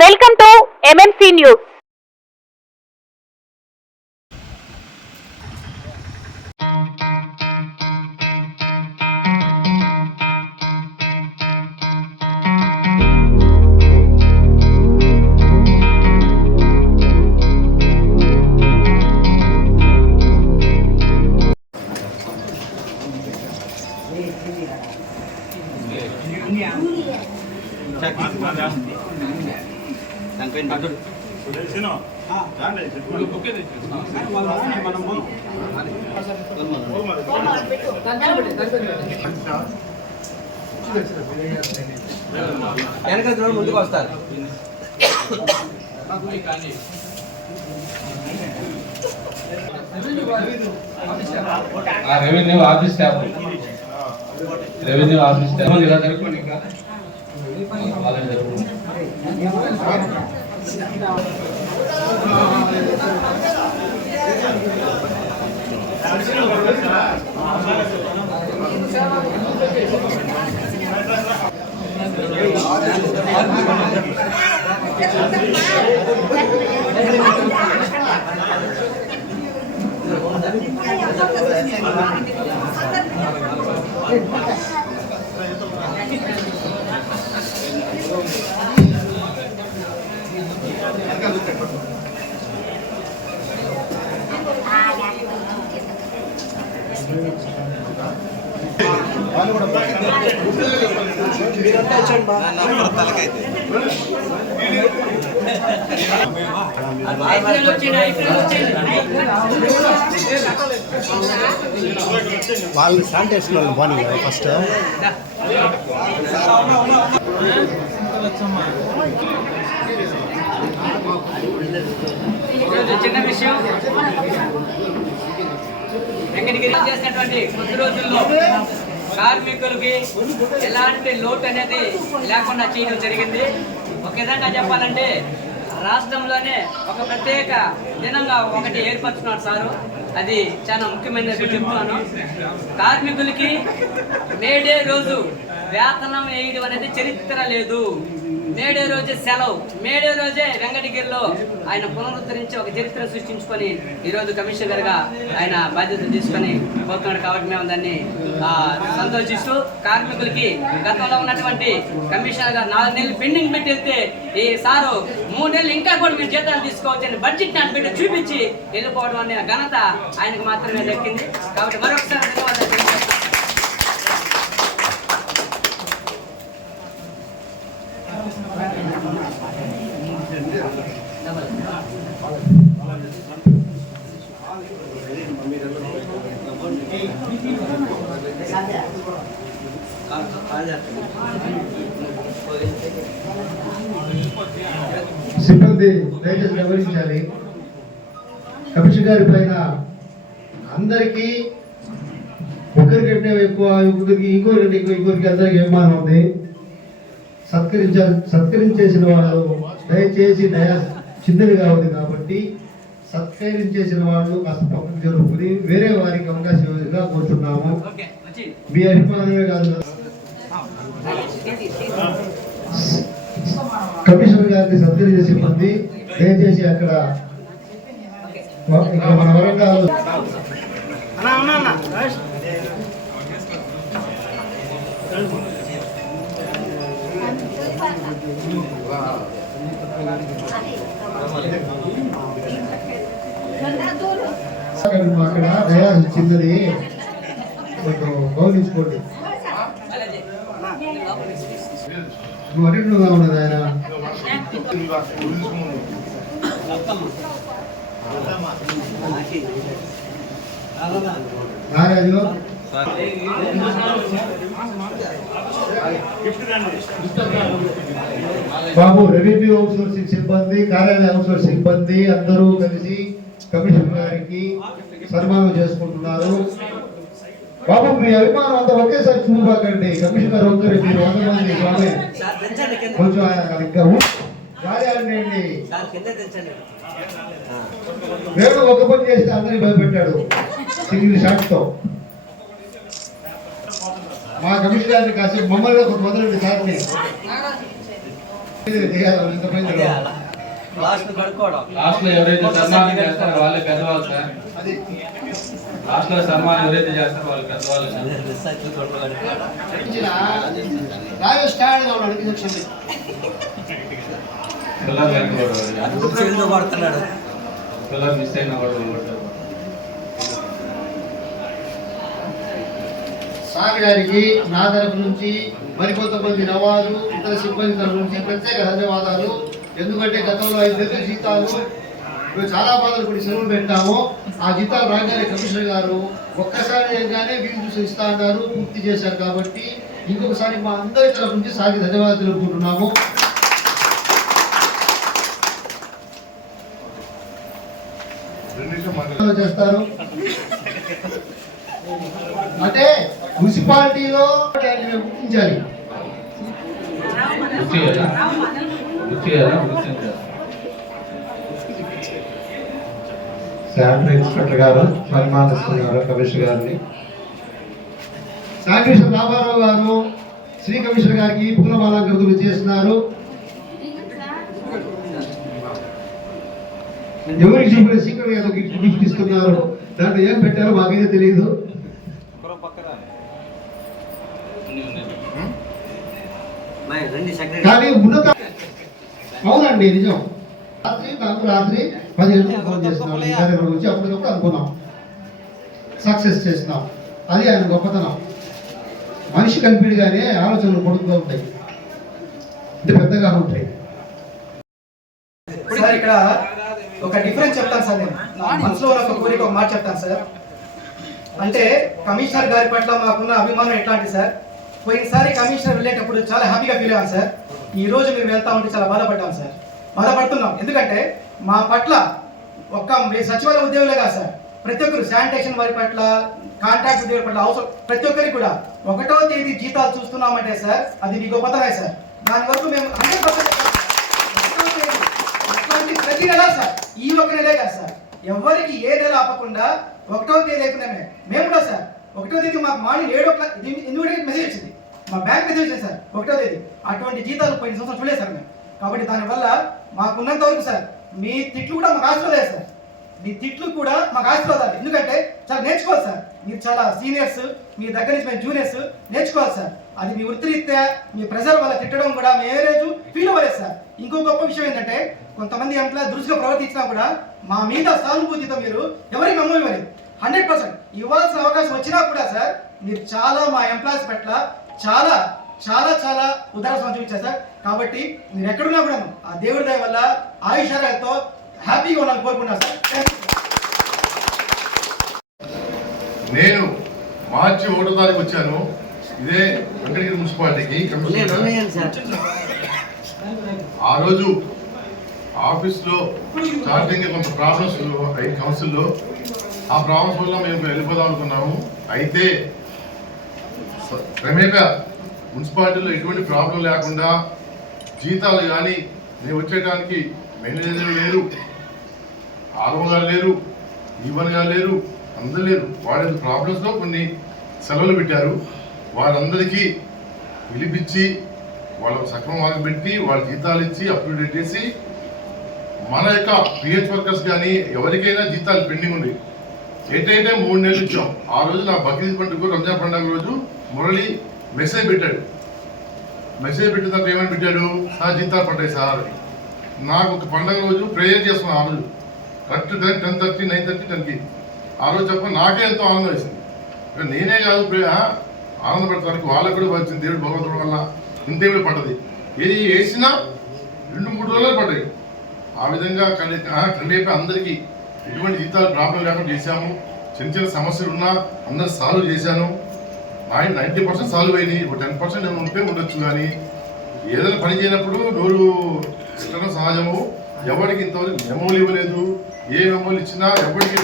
Welcome to MMC news. ముందుకు వస్తారు. Revenue office staff ఇలా జరుపుకోండి. ఇంకా వాళ్ళని జరుపుకోండి. వాళ్ళు శానిటేషన్ బాగుంది ఫస్ట్. చిన్న విషయం, వెంకటగిరి చేసినటువంటి కొద్ది రోజుల్లో కార్మికులకి ఎలాంటి లోటు అనేది లేకుండా చేయడం జరిగింది. ఒక విధంగా చెప్పాలంటే రాష్ట్రంలోనే ఒక ప్రత్యేక దినంగా ఒకటి ఏర్పరుచున్నాడు సారు. అది చాలా ముఖ్యమైనది చెప్తున్నాను. కార్మికులకి మేడే రోజు వేతనం వేయడం అనేది చరిత్ర లేదు. మేడే రోజే సెలవు, మేడే రోజే వెంకటగిరిలో ఆయన పునరుద్ధరించి ఒక చరిత్ర సృష్టించుకొని ఈరోజు కమిషనర్గా ఆయన బాధ్యతలు తీసుకొని పోతున్నాడు. కాబట్టి మేము దాన్ని సంతోషిస్తూ కార్మికులకి గతంలో ఉన్నటువంటి కమిషనర్ గారు 4 నెలలు పెండింగ్ పెట్టి వెళ్తే ఈ సారు 3 నెలలు ఇంకా కూడా మీరు జీతాలు తీసుకోవచ్చని బడ్జెట్ నాటి పెట్టి చూపించి వెళ్ళిపోవడం అనే ఘనత ఆయనకు మాత్రమే దక్కింది. కాబట్టి మరొకసారి ధన్యవాదాలు. సిబ్బంది దయచేసి గమనించాలి. కమిషనర్ గారి పైన అందరికీ ఒకరికంటే ఎక్కువ ఇంకొకరికి అందరికి అభిమానం ఉంది. సత్కరించేసిన వాళ్ళు దయచేసి చిన్నదిగా ఉంది కాబట్టి సత్కరించేసిన వాళ్ళు కాస్త పక్కకు జరుపుకుని వేరే వారికి అవకాశం ఇవ్వగా కోరుతున్నాము. మీ అభిమానమే కాదు, కమిషనర్ గారిని సత్కరించే సిబ్బంది దయచేసి అక్కడ మన వరంగల్ అక్కడ దయాలు చిన్నది గౌరవించుకోండి. నువ్వు అన్నింటిగా ఉన్నది ఆయన నారాజు బాబు, రెవెన్యూ అవుట్సోర్సింగ్ సిబ్బంది, కార్యాలయ అవుట్సోర్సింగ్ సిబ్బంది అందరూ కలిసి కమిషనర్ గారికి సన్మానం చేసుకుంటున్నారు. బాబు, మీ అభిమానం అంతా ఒకేసారి చూడకండి. కమిషనర్ ఒక్కరు మీరు 100 మంది కొంచెం ఇంకా కార్యాలయండి. వేణు ఒక పని చేస్తే అందరినీ భయపెట్టాడు సింగిల్ షాట్ తో. మా కమిషనర్ గారిని కాసేపు మమ్మల్ని ఒక మొదలండి సార్ని లాస్ట్ కడుక్కోవడం. లాస్ట్ లో ఎవరైతే సన్మానం చేస్తారో వాళ్ళే పెద్దవాళ్ళు సార్. లాస్ట్ లో సన్మానం ఎవరైతే చేస్తారో వాళ్ళు పెద్దవాళ్ళు సార్. పిల్లలు మిస్ అయిన వాడు సార్ గారికి నా తరఫు నుంచి మరికొంతమంది నవాజు ఇతర సిబ్బంది తరఫు నుంచి ప్రత్యేక ధన్యవాదాలు. ఎందుకంటే గతంలో 5 నెలల జీతాలు మేము చాలా బాధలు పడి సెలవులు పెట్టాము. ఆ జీతాలు రాగానే కమిషనర్ గారు ఒక్కసారి చేయగానే వీలు చూసి ఇస్తా అన్నారు, పూర్తి చేశారు. కాబట్టి ఇంకొకసారి మా అందరి తరఫు నుంచి సాగి ధన్యవాదాలు తెలుపుకుంటున్నాము. చేస్తారు అంటే మున్సిపాలిటీలో గుర్తించాలి. శానిటరీ ఇన్స్పెక్టర్ గారు సన్మానిస్తున్నారు కమిషనర్ గారిని. శానిటేషన్ రామారావు గారు శ్రీ కమిషనర్ గారికి పూలమాలంకృతులు చేస్తున్నారు. ఎవరికి చెప్పిన సీక్రెట్ ఏదో గిఫ్ట్ ఇస్తున్నారు. దాంట్లో ఏం పెట్టారో మాకైతే తెలియదు. కానీ ఉన్నత అవునండి నిజం. రాత్రి 10 గంటలకు ఫోన్ చేస్తున్నాం గురించి అప్పటికప్పుడు అనుకున్నాం, సక్సెస్ చేస్తున్నాం. అది ఆయన గొప్పతనం. మనిషి కనిపిడిగానే ఆలోచనలు పొడుగుతూ ఉంటాయి, అంటే పెద్దగా ఉంటాయి. సార్ ఇక్కడ ఒక డిఫరెన్స్ చెప్తాను సార్. నేను మనసులో ఒక కోరిక ఒక మాట చెప్తాను సార్. అంటే కమిషనర్ గారి పట్ల మాకున్న అభిమానం ఎట్లాంటి సార్, పోయినసారి కమిషనర్ వెళ్ళేటప్పుడు చాలా హ్యాపీగా ఫీల్ అయ్యాను సార్. ఈ రోజు మీరు వెళ్తా ఉంటే చాలా బాధపడ్డాం సార్, బాధపడుతున్నాం. ఎందుకంటే మా పట్ల ఒక్క సచివాలయ ఉద్యోగులే కాదు సార్, ప్రతి ఒక్కరు శానిటేషన్ వారి పట్ల, కాంట్రాక్ట్ ఉద్యోగుల పట్ల అవసరం ప్రతి ఒక్కరికి కూడా 1వ తేదీ జీతాలు చూస్తున్నామంటే సార్ అది మీ గొప్పతనమే సార్. దాని వరకు మేము 100% ప్రతి నెల సార్, ఈ ఒక నెలే కాదు సార్, ఎవరికి ఏ నెల ఆపకుండా 1వ తేదీ అయిపోయినామే మేము కూడా సార్. 1వ తేదీ మాకు మార్నింగ్ 7 o'clock ఇన్విటేషన్ మెసేజ్ వచ్చింది, మా బ్యాంక్ మెసేజ్ వచ్చింది సార్ 1వ తేదీ. అటువంటి జీతాలు పోయిన సంవత్సరం చూడలేదు సార్ మేము. కాబట్టి దానివల్ల మాకున్నంత వరకు సార్ మీ తిట్లు కూడా మాకు ఆశీర్వాదాలు సార్, మీ తిట్లు కూడా మాకు ఆశీర్వాదాలు. ఎందుకంటే చాలా నేర్చుకోవాలి సార్, మీరు చాలా సీనియర్స్, మీ దగ్గర నుంచి మేము జూనియర్స్ నేర్చుకోవాలి సార్. అది మీ వృత్తిరీత్యా మీ ప్రెజర్ వల్ల తిట్టడం కూడా మేము ఏ రోజు ఫీల్ అవ్వలేదు సార్. ఇంకో గొప్ప విషయం ఏంటంటే కొంతమంది ఎంప్లాయ్ దురుసుగా ప్రవర్తించినా కూడా మా మీద సానుభూతితో మీరు ఎవరికి మెమో ఇవ్వలేదు. 100% ఇవ్వాల్సిన అవకాశం వచ్చినా కూడా సార్ మీరు చాలా మా ఎంప్లాయీస్ పట్ల చాలా చాలా చాలా ఉదాహరణ చూపించారు సార్. కాబట్టి మీరు ఎక్కడున్నా కూడా ఆ దేవుడి దయ వల్ల ఆయుష్యాలతో హ్యాపీగా ఉండాలని కోరుకుంటున్నాను సార్. నేను మార్చి 1వ తారీఖు వచ్చాను ఇదే వెంకటగిరి మున్సిపాలిటీకి. ఆ రోజు ఆఫీస్లో స్టార్టింగ్ కొంత ప్రాబ్లమ్స్ అయ్యి కౌన్సిల్లో, ఆ ప్రాబ్లమ్స్ వల్ల మేము వెళ్ళిపోదాం అనుకున్నాము. అయితే క్రమేపా మున్సిపాలిటీలో ఎటువంటి ప్రాబ్లం లేకుండా జీతాలు కానీ మేము వచ్చేయడానికి మేనేజర్ లేరు, ఆర్ఓ గారు లేరు, ఈవన్ గారు లేరు, అందరూ లేరు. వాళ్ళ ప్రాబ్లమ్స్లో కొన్ని సెలవులు పెట్టారు. వారందరికీ పిలిపించి వాళ్ళకు సక్రమంగా పెట్టి వాళ్ళ జీతాలు ఇచ్చి అప్డేట్ చేసి మన యొక్క పిహెచ్ వర్కర్స్ కానీ ఎవరికైనా జీతాలు పెండింగ్ ఉంది. ఏటైతే 3 నెలలు ఇచ్చాం. ఆ రోజు నా బక్రీద్ పండుగ రంజాన్ పండుగ రోజు మురళి మెసేజ్ పెట్టాడు. మెసేజ్ పెట్టిన తర్వాత ఏమని పెట్టాడు, సార్ జీతాలు పడ్డాయి సార్. నాకు ఒక పండుగ రోజు ప్రేయర్ చేస్తున్నాను. ఆ రోజు కరెక్ట్ 10:30, 9:30, 10కి ఆ రోజు చెప్ప నాకే ఎంతో ఆనందం వేసింది. నేనే కాదు ఆనందపడతానికి వాళ్ళకు కూడా వచ్చింది. దేవుడు భగవంతుడు వల్ల ఇంతేమిటి పడ్డది. ఏది వేసినా 2-3 రోజులు పడ్డాయి. ఆ విధంగా కనీపి అందరికీ ఎటువంటి జీతాలు ప్రాబ్లం లేకుండా చేశాము. చిన్న చిన్న సమస్యలు ఉన్నా అందరూ సాల్వ్ చేశాను. 90% సాల్వ్ అయినాయి. 10% ఏమైనా ఉంటే ఉండొచ్చు. కానీ ఏదైనా పని చేయనప్పుడు నోరు ఇష్టం సహజము. ఎవరికి ఇంతవరకు మెమోలు ఇవ్వలేదు. ఏ మెమోలు ఇచ్చినా ఎవరికి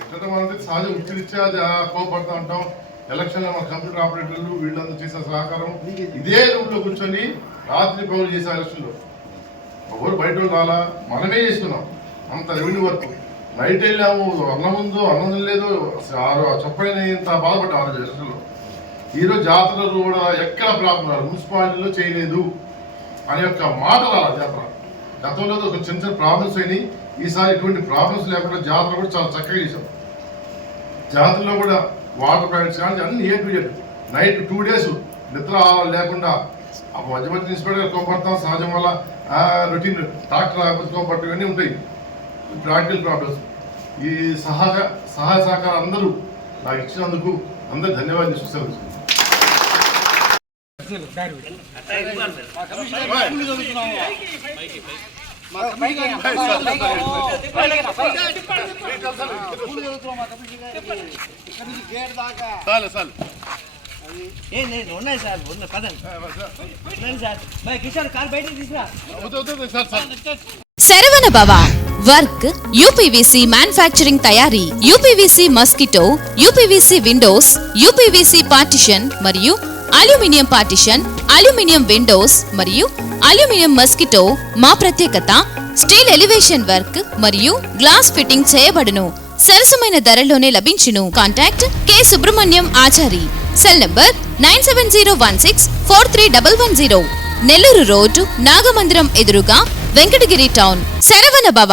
ఎట్టడం అనేది సహజం. వృత్తిరీత్యా కోపడుతూ ఉంటాం. ఎలక్షన్లో మన కంప్యూటర్ ఆపరేటర్లు వీళ్ళందరూ చేసిన సహకారం ఇదే రూమ్లో కూర్చొని రాత్రి పనులు చేసే ఎలక్షన్లో ఎవరు బయట రాలా, మనమే చేసుకున్నాం అంత రెవెన్యూ వర్క్. నైట్ వెళ్ళాము, అన్నం ఉందో అన్నం లేదు, చెప్పలేని ఇంత బాధపడ్డాం ఆ రోజు ఎలక్షన్లో. ఈరోజు జాతరలో కూడా ఎక్కడ ప్రాబ్లం రాదు, మున్సిపాలిటీలో చేయలేదు అనే ఒక మాట రాదు జాతర. గతంలో ఒక చిన్న చిన్న ప్రాబ్లమ్స్ అయినాయి, ఈసారి ఎటువంటి ప్రాబ్లమ్స్ లేకుండా జాతర కూడా చాలా చక్కగా చేశాం. జాతరలో కూడా వాటర్ ప్లాంట్స్ కానీ అన్ని A to Z, night 2 days నిద్ర లేకుండా మధ్య మధ్య ఇన్స్పెక్టర్ కోపడతాం, సహజం వల్ల రొటీన్ ట్రాక్టర్ కోపడటం ఇవన్నీ ఉంటాయి, ప్రాక్టికల్ ప్రాబ్లమ్స్. ఈ సహాయ సహకారం అందరూ నాకు ఇచ్చినందుకు అందరూ ధన్యవాదాలు చూస్తారు. ఉన్నాయి సార్, పదండి సార్. కిషోర్ కార్ బయటకు తీసుకురా. శరవణ భవ వర్క్ యూపీవీసీ మ్యానుఫ్యాక్చరింగ్ తయారీ, UPVC mosquito, UPVC Windows, UPVC partition మరియు అల్యూమినియం పార్టిషన్, అల్యూమినియం విండోస్ మరియు అల్యూమినియం మస్కిటో. మా ప్రత్యేకత స్టీల్ ఎలివేషన్ వర్క్ మరియు గ్లాస్ ఫిట్టింగ్ చేయబడును. సరసమైన ధరలోనే లభించును. Contact K Subrahmanyam Achari. Cell number 9706431110. Nellore road, Nagamandiram ఎదురుగా, వెంకటగిరి టౌన్. శరవణ భవ.